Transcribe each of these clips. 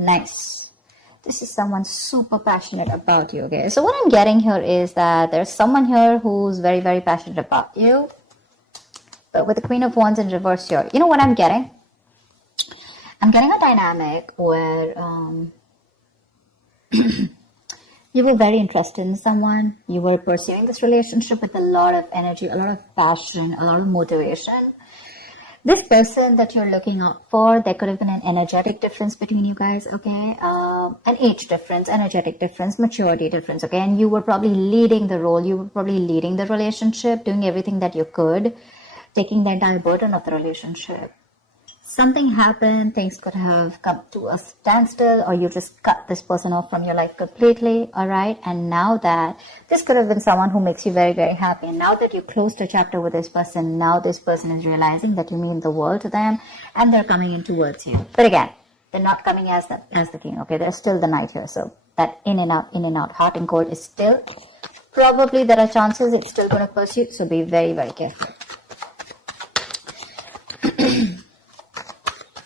Nice. This is someone super passionate about you, okay? So what I'm getting here is that there's someone here who's very, very passionate about you. But with the Queen of Wands in reverse here, you know what I'm getting? I'm getting a dynamic where you were very interested in someone. You were pursuing this relationship with a lot of energy, a lot of passion, a lot of motivation. This person that you're looking out for, there could have been an energetic difference between you guys, okay? An age difference, energetic difference, maturity difference, okay? And you were probably leading the role. You were probably leading the relationship, doing everything that you could, taking the entire burden of the relationship. Something happened, things could have come to a standstill, or you just cut this person off from your life completely, all right? And now that this could have been someone who makes you very, very happy. And now that you closed a chapter with this person, now this person is realizing that you mean the world to them, and they're coming in towards you. But again, they're not coming as the king, okay? They're still the knight here. So that in and out, hot and cold is still, probably there are chances it's still going to pursue. So be very, very careful.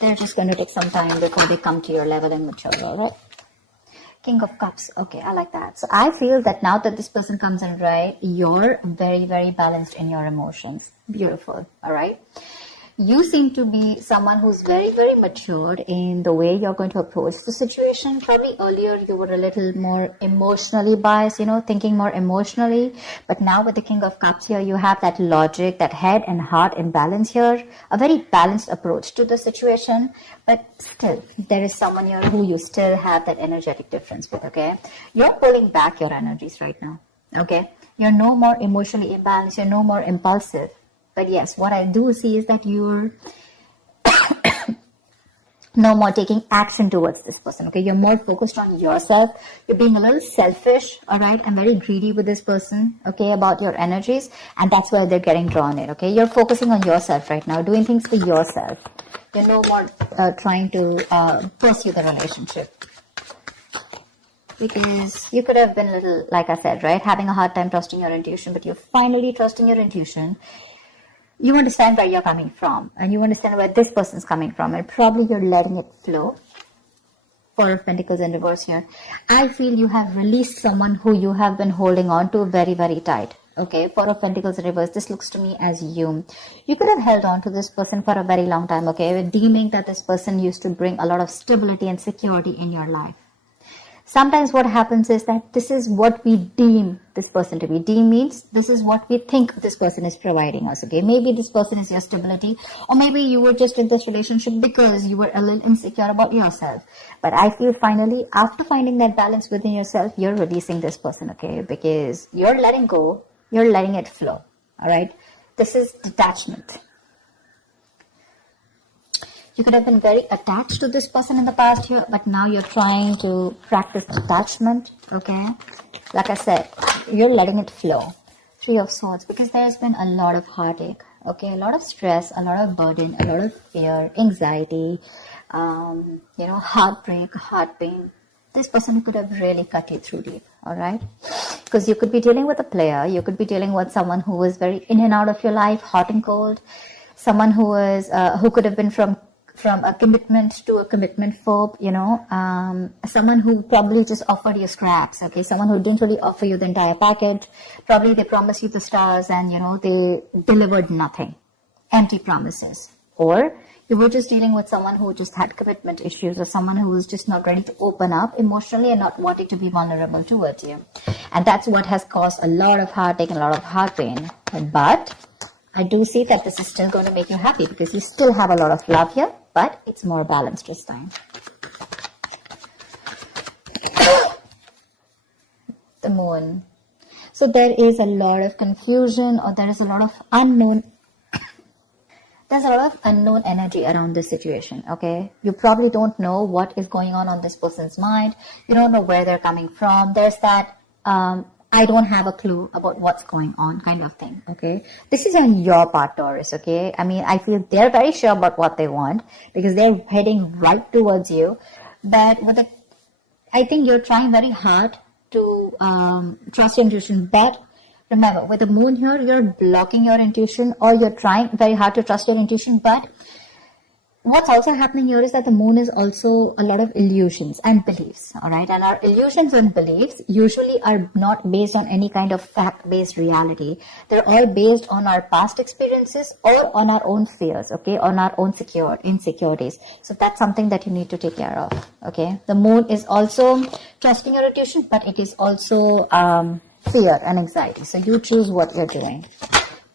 They're just going to take some time before they come to your level and mature, all right? King of Cups. Okay, I like that. So I feel that now that this person comes in, right, you're very, very balanced in your emotions. Beautiful, all right? You seem to be someone who's very, very matured in the way you're going to approach the situation. Probably earlier you were a little more emotionally biased, you know, thinking more emotionally. But now with the King of Cups here, you have that logic, that head and heart imbalance here. A very balanced approach to the situation. But still, there is someone here who you still have that energetic difference with, okay? You're pulling back your energies right now, okay? You're no more emotionally imbalanced. You're no more impulsive. But yes, what I do see is that you're no more taking action towards this person, okay? You're more focused on yourself. You're being a little selfish, all right? And very greedy with this person, okay, about your energies. And that's where they're getting drawn in, okay? You're focusing on yourself right now, doing things for yourself. You're no more trying to pursue the relationship. Because you could have been a little, like I said, right? Having a hard time trusting your intuition, but you're finally trusting your intuition. You understand where you're coming from, and you understand where this person's coming from, and probably you're letting it flow. Four of Pentacles in reverse here. I feel you have released someone who you have been holding on to very, very tight. Okay, Four of Pentacles in reverse. This looks to me as you. You could have held on to this person for a very long time, okay, deeming that this person used to bring a lot of stability and security in your life. Sometimes what happens is that this is what we deem this person to be. Deem means this is what we think this person is providing us, okay? Maybe this person is your stability, or maybe you were just in this relationship because you were a little insecure about yourself. But I feel finally, after finding that balance within yourself, you're releasing this person, okay? Because you're letting go, you're letting it flow, all right? This is detachment. You could have been very attached to this person in the past here, but now you're trying to practice detachment, okay? Like I said, you're letting it flow. Three of Swords, because there's been a lot of heartache, okay? A lot of stress, a lot of burden, a lot of fear, anxiety, heartbreak, heart pain. This person could have really cut you through deep, all right? Because you could be dealing with a player. You could be dealing with someone who was very in and out of your life, hot and cold. Someone who was, who could have been from a commitment to a commitment phobe, someone who probably just offered you scraps, okay? Someone who didn't really offer you the entire package. Probably they promised you the stars and, they delivered nothing. Empty promises. Or you were just dealing with someone who just had commitment issues, or someone who was just not ready to open up emotionally and not wanting to be vulnerable towards you. And that's what has caused a lot of heartache and a lot of heart pain. But I do see that this is still going to make you happy, because you still have a lot of love here, but it's more balanced this time. The Moon. So there is a lot of confusion, or there is a lot of unknown. There's a lot of unknown energy around this situation, okay? You probably don't know what is going on this person's mind. You don't know where they're coming from. There's that, I don't have a clue about what's going on kind of thing, okay? This is on your part, Taurus, okay? I mean, I feel they're very sure about what they want, because they're heading right towards you. But I think you're trying very hard to trust your intuition. But remember, with the Moon here, you're blocking your intuition, or you're trying very hard to trust your intuition, but what's also happening here is that the moon is also a lot of illusions and beliefs, all right? And our illusions and beliefs usually are not based on any kind of fact-based reality. They're all based on our past experiences or on our own fears, okay? On our own insecurities. So that's something that you need to take care of, okay? The moon is also trusting your intuition, but it is also fear and anxiety. So you choose what you're doing.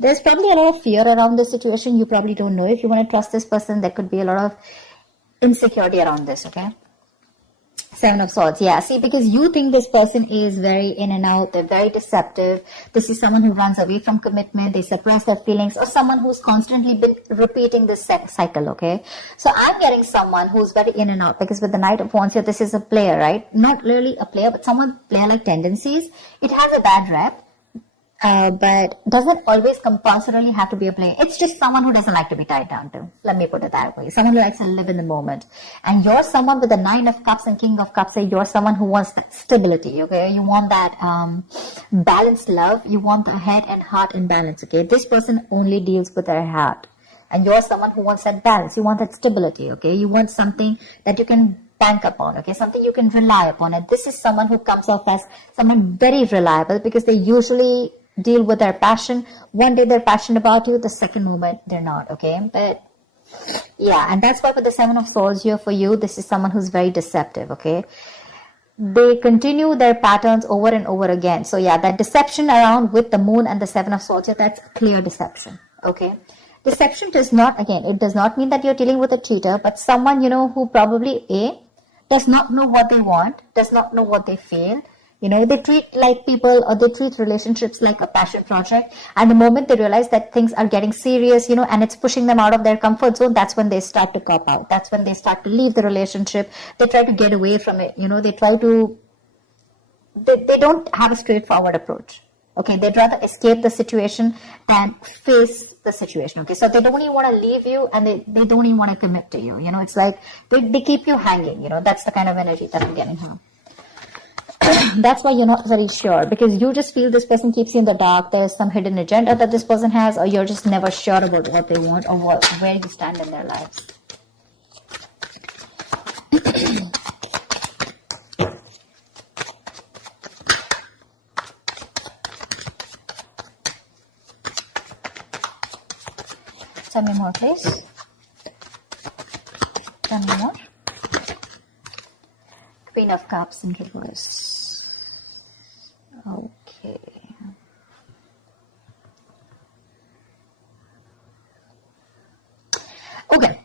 There's probably a lot of fear around this situation. You probably don't know if you want to trust this person. There could be a lot of insecurity around this, okay? Seven of Swords, yeah. See, because you think this person is very in and out. They're very deceptive. This is someone who runs away from commitment. They suppress their feelings, or someone who's constantly been repeating this cycle, okay? So I'm getting someone who's very in and out, because with the Knight of Wands here, this is a player, right? Not really a player, but someone player-like tendencies. It has a bad rep. But doesn't always compulsorily have to be a player. It's just someone who doesn't like to be tied down to. Let me put it that way. Someone who likes to live in the moment. And you're someone with the 9 of Cups and King of Cups. You're someone who wants that stability, okay? You want that balanced love. You want the head and heart in balance, okay? This person only deals with their heart. And you're someone who wants that balance. You want that stability, okay? You want something that you can bank upon, okay? Something you can rely upon. And this is someone who comes off as someone very reliable, because they usually deal with their passion. One day they're passionate about you, the second moment they're not, okay? But yeah, and that's why with the 7 of Swords here for you, this is someone who's very deceptive, okay? They continue their patterns over and over again. So yeah, that deception around with the moon and the 7 of Swords here, that's clear deception, okay? Deception does not, again, it does not mean that you're dealing with a cheater, but someone, you know, who probably does not know what they want, does not know what they feel. You know, they treat like people, or they treat relationships like a passion project. And the moment they realize that things are getting serious, you know, and it's pushing them out of their comfort zone, that's when they start to cop out. That's when they start to leave the relationship. They try to get away from it. You know, they don't have a straightforward approach. Okay, they'd rather escape the situation than face the situation. Okay, so they don't even want to leave you, and they don't even want to commit to you. You know, it's like they keep you hanging. You know, that's the kind of energy that I'm getting here. That's why you're not very sure, because you just feel this person keeps you in the dark. There's some hidden agenda that this person has, or you're just never sure about what they want or where you stand in their lives. Tell me more, please. Tell me more. Queen of Cups in reverse. Okay. Okay.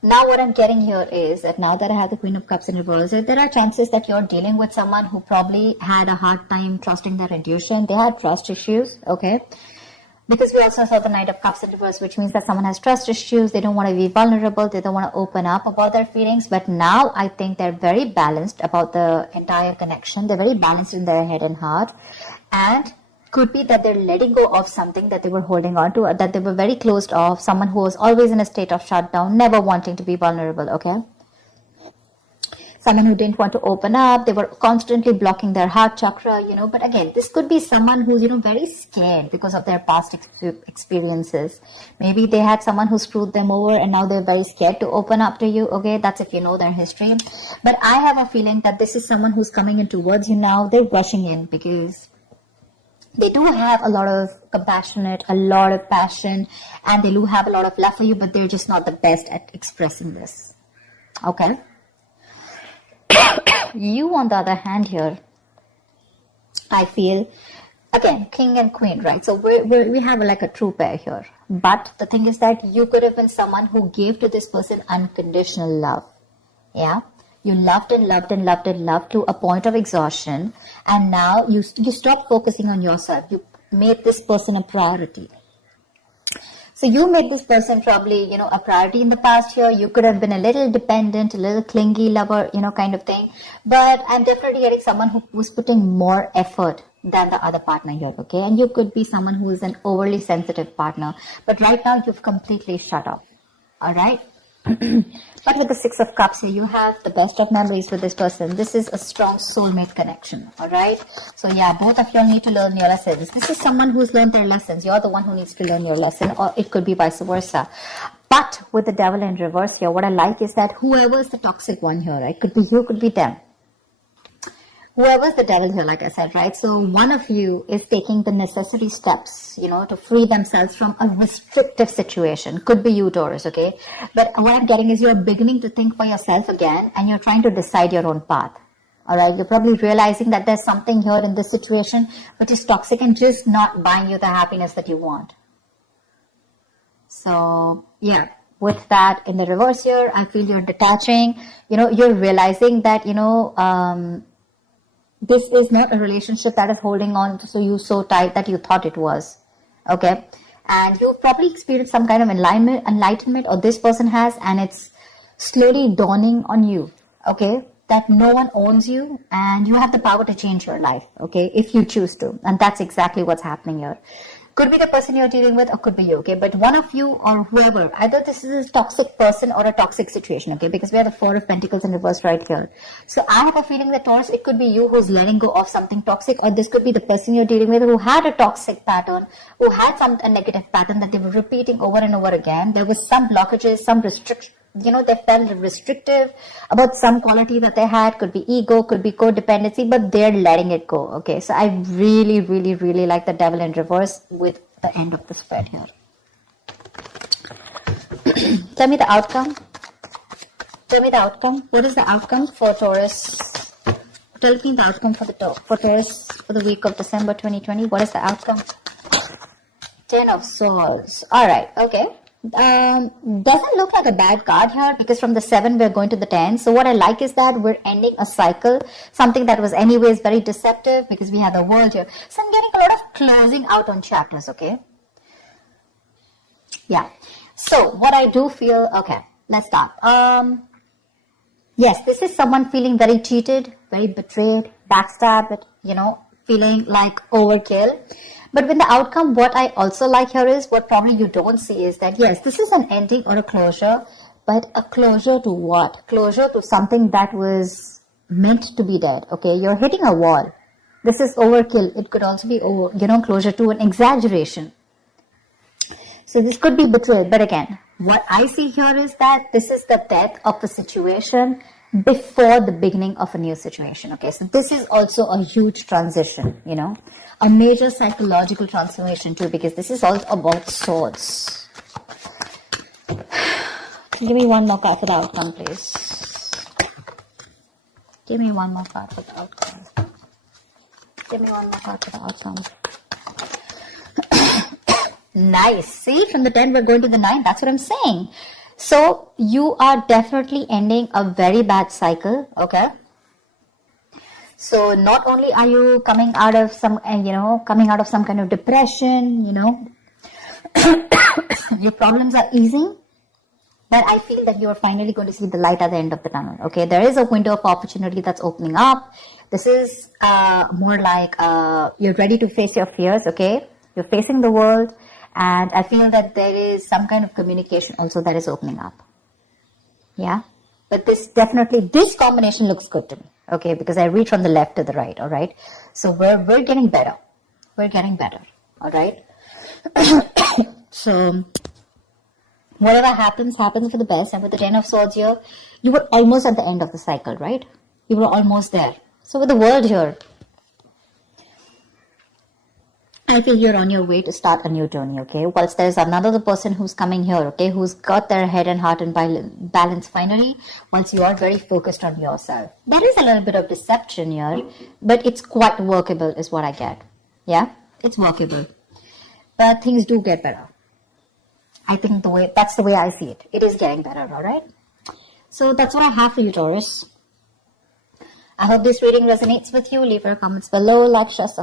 Now what I'm getting here is that now that I have the Queen of Cups in reverse, there are chances that you're dealing with someone who probably had a hard time trusting their intuition. They had trust issues, okay? Because we also saw the Knight of Cups in reverse, which means that someone has trust issues. They don't want to be vulnerable. They don't want to open up about their feelings. But now I think they're very balanced about the entire connection. They're very balanced in their head and heart. And could be that they're letting go of something that they were holding on to, or that they were very closed off. Someone who was always in a state of shutdown, never wanting to be vulnerable, okay? Someone who didn't want to open up. They were constantly blocking their heart chakra, you know. But again, this could be someone who's, you know, very scared because of their past experiences. Maybe they had someone who screwed them over, and now they're very scared to open up to you, okay? That's if you know their history. But I have a feeling that this is someone who's coming in towards you now. They're rushing in because they do have a lot of compassionate, a lot of passion, and they do have a lot of love for you, but they're just not the best at expressing this, okay? You, on the other hand here, I feel, again, king and queen, right? So we have like a true pair here. But the thing is that you could have been someone who gave to this person unconditional love. Yeah? You loved and loved and loved and loved to a point of exhaustion. And now you stopped focusing on yourself. You made this person a priority. So you made this person probably, you know, a priority in the past year. You could have been a little dependent, a little clingy lover, you know, kind of thing. But I'm definitely getting someone who's putting more effort than the other partner here, okay? And you could be someone who is an overly sensitive partner. But right now, you've completely shut off, all right? But with the Six of Cups here, you have the best of memories with this person. This is a strong soulmate connection, all right? So yeah, both of you need to learn your lessons. This is someone who's learned their lessons. You're the one who needs to learn your lesson, or it could be vice versa. But with the Devil in reverse here, what I like is that whoever's the toxic one here, right? Could be you, could be them. Whoever's the devil here, like I said, right? So one of you is taking the necessary steps, to free themselves from a restrictive situation. Could be you, Taurus, okay? But what I'm getting is you're beginning to think for yourself again, and you're trying to decide your own path. All right? You're probably realizing that there's something here in this situation which is toxic and just not buying you the happiness that you want. So, yeah. With that in the reverse here, I feel you're detaching. You're realizing that, this is not a relationship that is holding on to you so tight that you thought it was. Okay? And you've probably experienced some kind of enlightenment, or this person has, and it's slowly dawning on you. Okay? That no one owns you, and you have the power to change your life. Okay? If you choose to. And that's exactly what's happening here. Could be the person you're dealing with, or could be you, okay? But one of you or whoever, either this is a toxic person or a toxic situation, okay? Because we have the Four of Pentacles in reverse right here. So I have a feeling that, Taurus, it could be you who's letting go of something toxic, or this could be the person you're dealing with who had a toxic pattern, who had a negative pattern that they were repeating over and over again. There was some blockages, some restriction. They felt restrictive about some quality that they had. Could be ego, could be codependency, but they're letting it go. Okay, so I really, really, really like the Devil in reverse with the end of the spread here. Tell me the outcome. Tell me the outcome. What is the outcome for Taurus? Tell me the outcome for Taurus for the week of December 2020. What is the outcome? 10 of Swords. All right. Okay. Doesn't look like a bad card here, because from the 7 we're going to the 10. So what I like is that we're ending a cycle, something that was anyways very deceptive, because we have the World here. So I'm getting a lot of closing out on chapters. Okay, yeah. So what I do feel, okay, let's start. Yes, this is someone feeling very cheated, very betrayed, backstabbed, feeling like overkill. But with the outcome, what I also like here is, what probably you don't see is that, yes, this is an ending or a closure, but a closure to what? Closure to something that was meant to be dead. Okay, you're hitting a wall. This is overkill. It could also be, closure to an exaggeration. So this could be betrayal. But again, what I see here is that this is the death of a situation before the beginning of a new situation. Okay, so this is also a huge transition, a major psychological transformation too, because this is all about swords. Give me one more card for the outcome, please. Give me one more card for the outcome. Give me one more card for the outcome. Nice. See, from the 10 we're going to the 9. That's what I'm saying. So you are definitely ending a very bad cycle. Okay. So not only are you coming out of some kind of depression, your problems are easing, but I feel that you are finally going to see the light at the end of the tunnel. Okay, there is a window of opportunity that's opening up. This is more like you're ready to face your fears. Okay, you're facing the world, and I feel that there is some kind of communication also that is opening up. Yeah, but this combination looks good to me. Okay, because I read from the left to the right. All right, so we're getting better. We're getting better. All right. So whatever happens for the best. And with the 10 of Swords here, you were almost at the end of the cycle, right? You were almost there. So with the World here, I feel you're on your way to start a new journey, okay? Whilst there's another person who's coming here, okay, who's got their head and heart in balance finally, once you are very focused on yourself. There is a little bit of deception here, but it's quite workable is what I get. Yeah, it's workable. But things do get better. I think that's the way I see it. It is getting better, all right? So that's what I have for you, Taurus. I hope this reading resonates with you. Leave your comments below, like, share, subscribe.